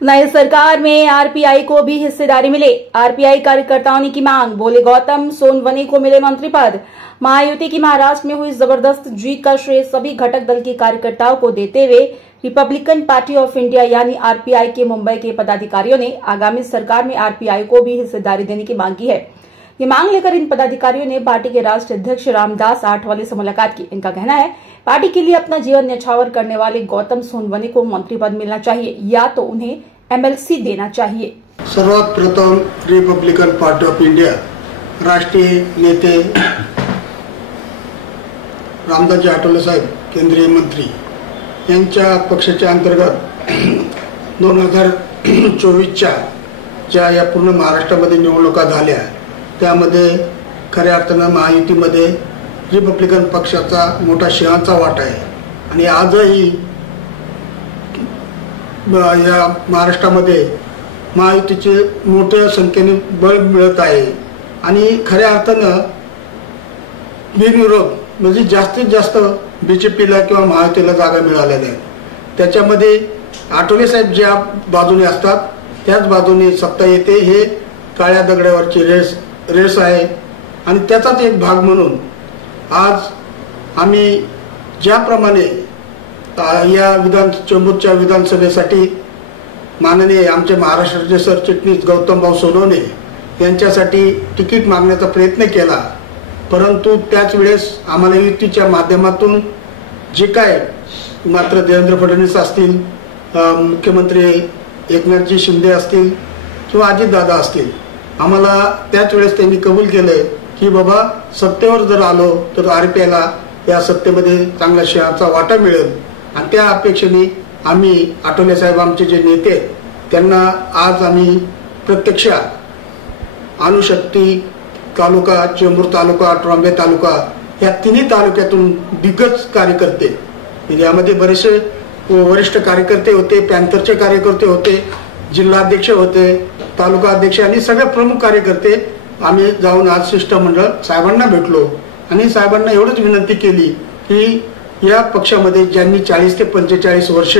नई सरकार में आरपीआई को भी हिस्सेदारी मिले। आरपीआई कार्यकर्ताओं ने की मांग, बोले गौतम सोनवने को मिले मंत्री पद। महायुति की महाराष्ट्र में हुई जबरदस्त जीत का श्रेय सभी घटक दल के कार्यकर्ताओं को देते हुए रिपब्लिकन पार्टी ऑफ इंडिया यानी आरपीआई के मुंबई के पदाधिकारियों ने आगामी सरकार में आरपीआई को भी हिस्सेदारी देने की मांग की है। ये मांग लेकर इन पदाधिकारियों ने पार्टी के राष्ट्रीय अध्यक्ष रामदास आठवले से मुलाकात की। इनका कहना है, पार्टी के लिए अपना जीवन न्यौछावर करने वाले गौतम सोनवने को मंत्री पद मिलना चाहिए या तो उन्हें एमएलसी देना चाहिए। सर्वात प्रथम रिपब्लिकन पार्टी ऑफ इंडिया राष्ट्रीय नेते रामदास आठवले साहेब, केंद्रीय मंत्री यांच्या पक्षाच्या अंतर्गत 2024च्या ज्या या पूर्ण महाराष्ट्रामध्ये निवडणुका झाल्या त्यामध्ये खऱ्या अर्थानं महायुतीमध्ये रिपब्लिकन पक्षाचा मोठा सिंहाचा वाटा आहे आणि आजही या महाराष्ट्रामध्ये महायुतीचे मोठ्या संख्येने बळ मिळत आहे आणि खऱ्या अर्थानं बिनविरोध म्हणजे जास्तीत जास्त बीजेपीला किंवा महायुतीला जागा मिळालेल्या आहेत। त्याच्यामध्ये आठवले साहेब ज्या बाजूने असतात त्याच बाजूने सत्ता येते, हे काळ्या दगडावरची रेस आहे आणि त्याचाच एक भाग म्हणून आज आम्ही ज्याप्रमाणे या चेंबूरच्या विधानसभेसाठी माननीय आमचे महाराष्ट्राचे सरचिटणीस गौतमभाऊ सोनवणे यांच्यासाठी तिकीट मागण्याचा प्रयत्न केला, परंतु त्याच वेळेस आम्हाला युतीच्या माध्यमातून जे काय मात्र देवेंद्र फडणवीस असतील, मुख्यमंत्री एकनाथजी शिंदे असतील किंवा अजितदादा असतील, आम्हाला त्याच वेळेस त्यांनी कबूल केलंय की बाबा सत्तेवर जर आलो तर आरपीआयला या सत्तेमध्ये चांगला सिंहाचा वाटा मिळेल आणि त्या अपेक्षेने आम्ही आठवले साहेब आमचे जे नेते त्यांना आज आम्ही प्रत्यक्ष अणुशक्ती तालुका, चेंबूर तालुका, ट्रॉम्बे तालुका या तिन्ही तालुक्यातून दिग्गज कार्यकर्ते, यामध्ये बरेचसे वरिष्ठ कार्यकर्ते होते, पॅन्थरचे कार्यकर्ते होते, जिल्हाध्यक्ष होते, तालुका अध्यक्ष आणि सगळे प्रमुख कार्यकर्ते आम्ही जाऊन आज शिष्टमंडळ साहेबांना भेटलो आणि साहेबांना एवढंच विनंती केली की या पक्षामध्ये ज्यांनी 40 ते 45 वर्ष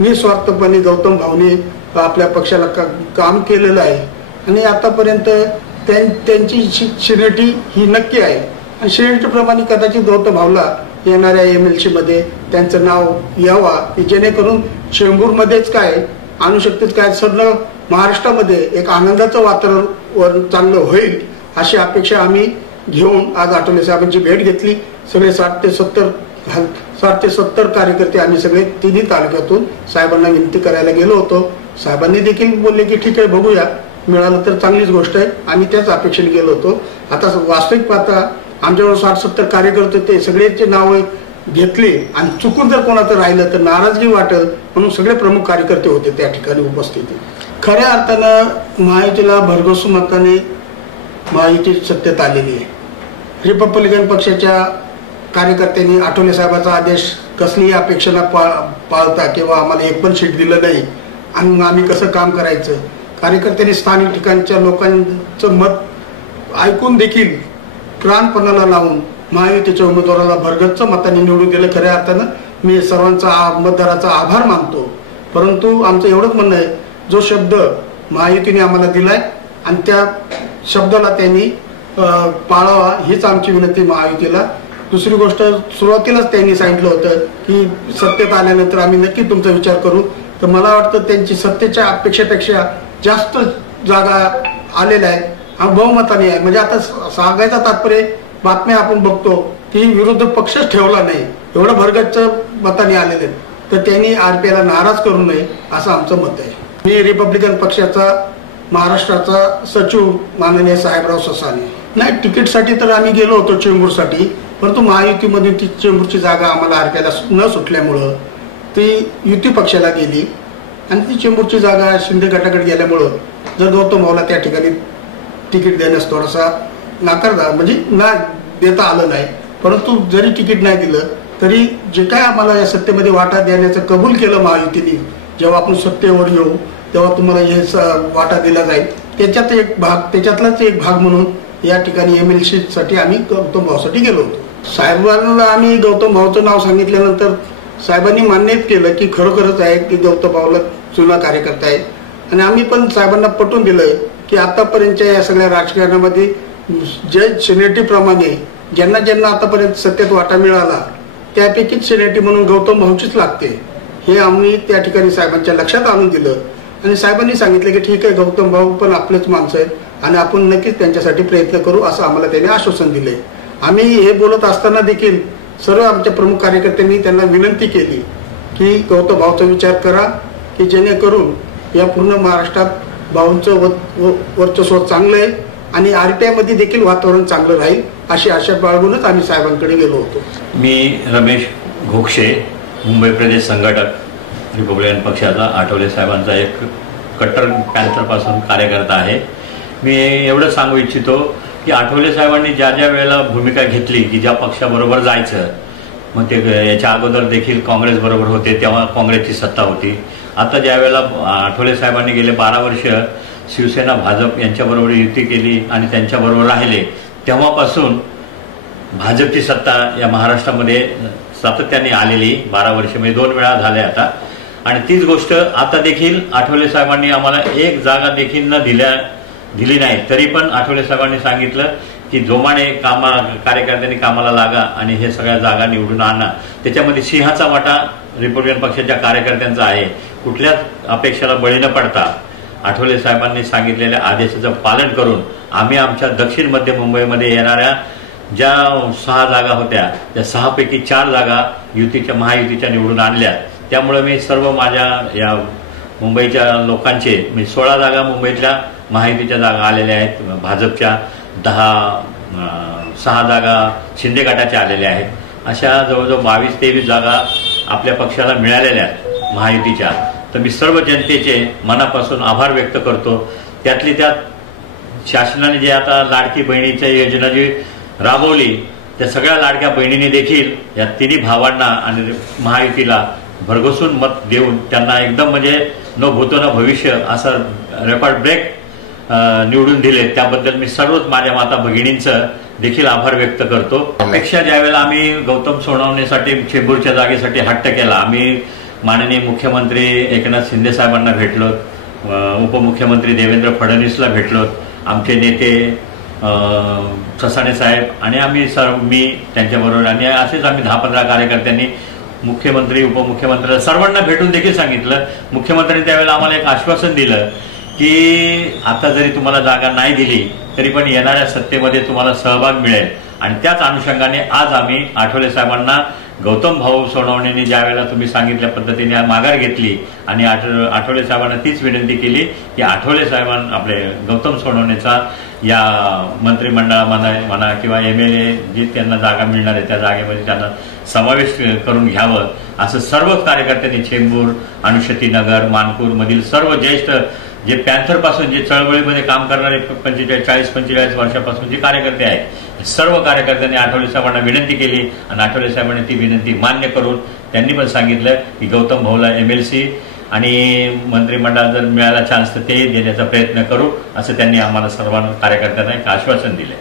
निस्वार्थपणे गौतम भाऊने आपल्या पक्षाला काम केलेलं आहे आणि आतापर्यंत त्यांची सिनियरिटी ही नक्की आहे आणि सिनियरिटीप्रमाणे कदाचित गौतम भाऊला येणाऱ्या एमएलसी मध्ये त्यांचं नाव यावा की जेणेकरून चेंबूरमध्येच काय अणुशक्तीच काय सगळं महाराष्ट्रामध्ये एक आनंदाचं वातावरण चांगलं होईल अशी अपेक्षा आम्ही घेऊन आज आठवले साहेबांची भेट घेतली। सगळे 60 ते 70 कार्यकर्ते आम्ही सगळे तिन्ही तालुक्यातून साहेबांना विनंती करायला गेलो होतो। साहेबांनी देखील बोलले की ठीक आहे, बघूया, मिळालं तर चांगलीच गोष्ट आहे, आम्ही त्याच अपेक्षेने गेलो होतो। आता वास्तविक पाहता आमच्यावर 60-70 कार्यकर्ते ते सगळ्यांचे नाव घेतली आणि चुकून जर कोणाचं राहिलं तर नाराजगी वाटेल म्हणून सगळे प्रमुख कार्यकर्ते होते त्या ठिकाणी उपस्थित। खऱ्या अर्थानं महायुतीला भरघोस मताने महायुती सत्तेत आलेली आहे। रिपब्लिकन पक्षाच्या कार्यकर्त्यांनी आठवले साहेबांचा आदेश कसलीही अपेक्षेला पाळता किंवा आम्हाला एक पण सीट दिलं नाही आणि आम्ही कसं काम करायचं, कार्यकर्त्यांनी स्थानिक ठिकाणच्या लोकांचं मत ऐकून देखील प्राणपणाला लावून महायुतीच्या उमेदवाराला भरगच्च मतांनी निवडून दिलं। खऱ्या अर्थानं मी सर्वांचा मतदाराचा आभार मानतो, परंतु आमचं एवढंच म्हणणं आहे, जो शब्द महायुतीने आम्हाला दिलाय आणि त्या शब्दाला त्यांनी पाळावा हीच आमची विनंती महायुतीला। दुसरी गोष्ट, सुरुवातीलाच त्यांनी सांगितलं होतं की सत्तेत आल्यानंतर आम्ही नक्की तुमचा विचार करू, तर मला वाटतं त्यांची सत्तेच्या अपेक्षेपेक्षा जास्त जागा आलेल्या आहेत आणि बहुमताने आहे। म्हणजे आता सांगायचं तात्पर्य बातम्या आपण बघतो की विरोधी पक्षच ठेवला नाही, एवढं भरगच्च मताने आलेले, तर त्यांनी आरपीआयला नाराज करू नये असं आमचं मत आहे। मी रिपब्लिकन पक्षाचा महाराष्ट्राचा सचिव माननीय साहेबराव ससाने, नाही तिकीटसाठी तर आम्ही गेलो होतो चेंबूरसाठी, परंतु महायुतीमधून ती चेंबूरची जागा आम्हाला आरपीआयला न सुटल्यामुळं ती युती पक्षाला गेली आणि ती चेंबूरची जागा शिंदे गटाकडे गेल्यामुळं जर गौतम भाऊला त्या ठिकाणी तिकीट देण्यास थोडासा नाकार म्हणजे ना देता आलं नाही, परंतु जरी तिकीट नाही दिलं तरी जे काय आम्हाला या सत्तेमध्ये वाटा देण्याचं कबूल केलं महायुतीने, जेव्हा आपण सत्तेवर येऊ तेव्हा तुम्हाला हे वाटा दिला जाईल, त्याच्यातलाच एक भाग म्हणून या ठिकाणी एमएलसी साठी आम्ही गौतम भाऊसाठी गेलो होतो। साहेबांना आम्ही गौतम भाऊचं नाव सांगितल्यानंतर साहेबांनी मान्यच केलं की खरोखरच आहे की गौतम भाऊला जुना कार्यकर्ता आहे आणि आम्ही पण साहेबांना पटवून दिलंय की आतापर्यंतच्या या सगळ्या राजकारणामध्ये जे सिनेटिप्रमाणे ज्यांना ज्यांना आतापर्यंत सत्तेत वाटा मिळाला त्यापैकीच सिनेटी म्हणून गौतम भाऊचीच लागते, हे आम्ही त्या ठिकाणी साहेबांच्या लक्षात आणून दिलं आणि साहेबांनी सांगितलं की ठीक आहे, गौतम भाऊ पण आपलेच माणसं आहेत आणि आपण नक्कीच त्यांच्यासाठी प्रयत्न करू असं आम्हाला त्यांनी आश्वासन दिले। आम्ही हे बोलत असताना देखील सर्व आमच्या प्रमुख कार्यकर्त्यांनी त्यांना विनंती केली की गौतम भाऊचा विचार करा की जेणेकरून या पूर्ण महाराष्ट्रात भाऊंचं वर्चस्व चांगलं आहे आणि RTI मध्ये देखील वातावरण चांगलं राहील अशी आशा बाळगूनच आम्ही साहेबांकडे गेलो होतो। मी रमेश घोकशे, मुंबई प्रदेश संघटक, रिपब्लिकन पक्षाचा आठवले साहेबांचा एक कट्टर पॅन्थर पासून कार्यकर्ता आहे। मी एवढं सांगू इच्छितो की आठवले साहेबांनी ज्या ज्या वेळेला भूमिका घेतली की ज्या पक्षाबरोबर जायचं, मग ते याच्या अगोदर देखील काँग्रेस बरोबर होते तेव्हा काँग्रेसची सत्ता होती। आता ज्या वेळेला आठवले साहेबांनी गेले 12 वर्ष शिवसेना भाजप यांच्याबरोबर युती केली आणि त्यांच्याबरोबर राहिले, तेव्हापासून भाजपची सत्ता या महाराष्ट्रामध्ये सातत्याने आलेली 12 वर्ष म्हणजे 2 वेळा झाले आता। आणि तीच गोष्ट आता देखील आठवले साहेबांनी आम्हाला एक जागा देखील न दिली नाही, तरी पण आठवले साहेबांनी सांगितलं की जोमाने कार्यकर्त्यांनी कामाला लागा आणि हे सगळ्या जागा निवडून आणा। त्याच्यामध्ये सिंहाचा वाटा रिपब्लिकन पक्षाच्या कार्यकर्त्यांचा आहे। कुठल्याच अपेक्षेला बळी न पडता आठवले साहेबांनी सांगितलेल्या आदेशाचं पालन करून आम्ही आमच्या दक्षिण मध्य मुंबईमध्ये येणाऱ्या ज्या 6 जागा होत्या त्या 6 पैकी 4 जागा महायुतीच्या निवडून आणल्या। त्यामुळे मी सर्व माझ्या या मुंबईच्या लोकांचे 16 जागा मुंबईतल्या महायुतीच्या जागा आलेल्या आहेत, भाजपच्या 6 जागा शिंदे गटाच्या आलेल्या आहेत, अशा जवळजवळ 22-23 जागा आपल्या पक्षाला मिळालेल्या आहेत महायुतीच्या। तर मी सर्व जनतेचे मनापासून आभार व्यक्त करतो। त्यातली त्यात शासनाने जे आता लाडकी बहिणीची योजना जी राबवली, त्या सगळ्या लाडक्या बहिणींनी देखील या तिन्ही भावांना आणि महायुतीला भरघोसून मत देऊन त्यांना एकदम म्हणजे न भूतो न भविष्य असं रेकॉर्ड ब्रेक निवडून दिले। त्याबद्दल मी सर्वच माझ्या माता भगिनींचं देखील आभार व्यक्त करतो। पेक्षा ज्यावेळेला आम्ही गौतम सोनवणेसाठी चेंबूरच्या जागेसाठी हट्ट केला, आम्ही माननीय मुख्यमंत्री एकनाथ शिंदे साहेबांना भेटलो, उपमुख्यमंत्री देवेंद्र फडणवीसला भेटलो, आमचे नेते ससाणे साहेब आणि मी त्यांच्याबरोबर आणि असेच आम्ही 10-15 कार्यकर्त्यांनी मुख्यमंत्री उपमुख्यमंत्री सर्वांना भेटून देखील सांगितलं। मुख्यमंत्र्यांनी त्यावेळेला आम्हाला एक आश्वासन दिलं की आता जरी तुम्हाला जागा नाही दिली तरी पण येणाऱ्या सत्तेमध्ये तुम्हाला सहभाग मिळेल। आणि त्याच अनुषंगाने आज आम्ही आठवले साहेबांना गौतम भाऊ सोनवणेंनी ज्या वेळेला तुम्ही सांगितल्या पद्धतीने माघार घेतली आणि आठवले साहेबांना तीच विनंती केली की आठवले साहेबांना आपले गौतम सोनवणेचा या मंत्रिमंडळामध्ये म्हणा किंवा MLA जी त्यांना जागा मिळणार आहे त्या जागेमध्ये त्यांना समावेश करून घ्यावं, असं सर्व कार्यकर्त्यांनी चेंबूर, अणुशक्ती नगर, मानपूर मधील सर्व ज्येष्ठ जे पॅन्थर पासून जे चळवळीमध्ये काम करणारे 40-45 वर्षापासून जे कार्यकर्ते आहेत, सर्व कार्यकर्त्यांनी आठवले साहेबांना विनंती केली आणि आठवले साहेबांनी ती विनंती मान्य करून त्यांनी पण सांगितलं की गौतम भाऊला MLC आणि मंत्रिमंडळात जर मिळाला चान्स तर ते देण्याचा प्रयत्न करू, असं त्यांनी आम्हाला सर्वांना कार्यकर्त्यांना एक आश्वासन दिले।